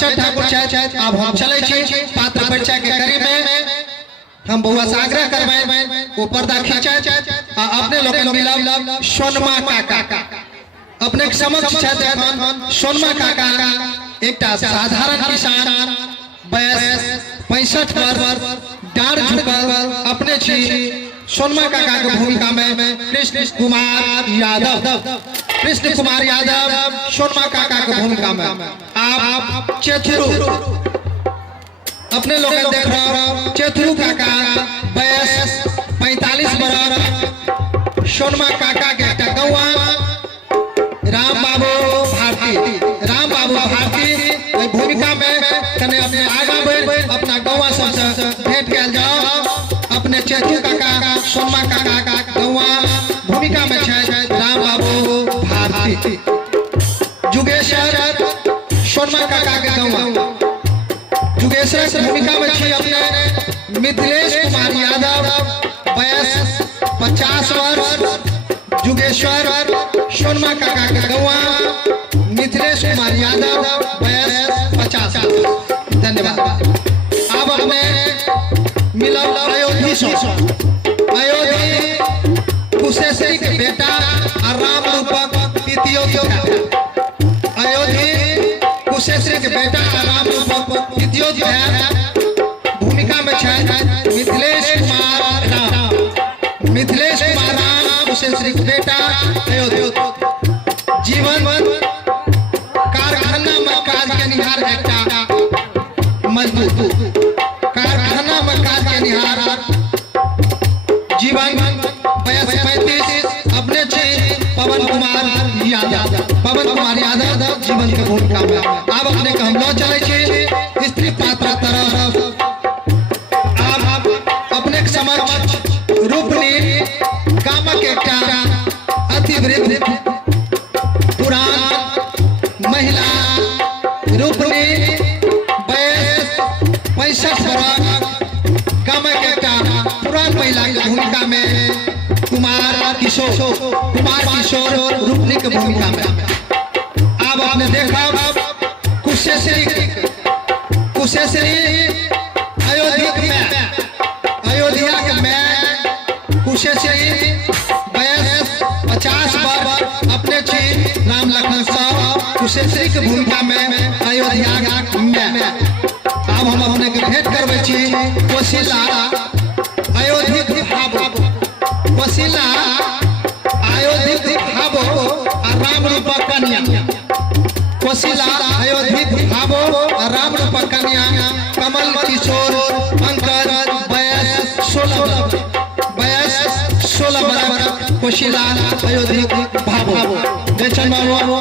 बेचन ठाकुर चाहे अब हम चले छी पात्र परिचय के करीब में हम बहुआ से आग्रह करबे वो पर्दा खींचे अपने लोग मिलब सोनमा काका अपने के समक्ष छथि सोनमा काका एकटा साधारण किसान वयस 65 वर्ष डार झुकल अपने छी सोनमा काका के भूमिका में कृष्ण कुमार यादव सोनमा काका के भूमिका में आप चेथुरु अपने लोग देख रहे हो चेथुरु काका वयस 45 वर्ष सोनमा काका के एकटा गौआ राम बाबू भारती भूमिका में कने अपने आगा बढ़ अपना गौवा सबसे भेंट कल जाओ अपने चेतु काका सोनमा काका का गौवा भूमिका में छै राम बाबू भारती जुगेश्वर सोनमा काका के गौवा जुगेश्वर से भूमिका में छै अपने मिथिलेश कुमार यादव वयस 50 वर्ष जुगेश्वर सोनमा काका के गौवा मिथिलेश कुमार यादव वयस 50 धन्यवाद। अब हमें मिला अयोधी कुशेश्वरी के बेटा और राम रूपक अयोधी कुशेश्वरी के बेटा और राम रूपक भूमिका में मिथिलेश कुमार राम कुशेश्वरी के बेटा अयोधी जीवन कारखाना में काज के निहार एकटा मजदूर कारखाना में काज के निहार जीवन वयस 35 अपने पवन कुमार यादव जीवन के भूमिका में अब अपने हम लो चले स्त्री पात्र तरफ अब अपने समक्ष रूपनी गामक एकटा अतिवृद्ध पुरान महिला रूपनी वयस 65 वर्ष गामक एकटा पुरान महिला की भूमिका में कुमार किशोर रूपनी की भूमिका में अब आपने देखा कुशेश्वरी अयोध्या के मैं कुशेश्वरी वयस 50 वर्ष अपने राम लखन साहब कुशेश्वरी की भूमिका में अयोध्या में अब हम अपने के भेंट करबे कोशिला अयोधी भाबो और राम रूपक कन्या कोशिला अयोधी भाबो और राम रूपक कन्या कमल किशोर पंकज वयस 16 वर्ष कोशिला अयोधी भाबो बेचन बाबू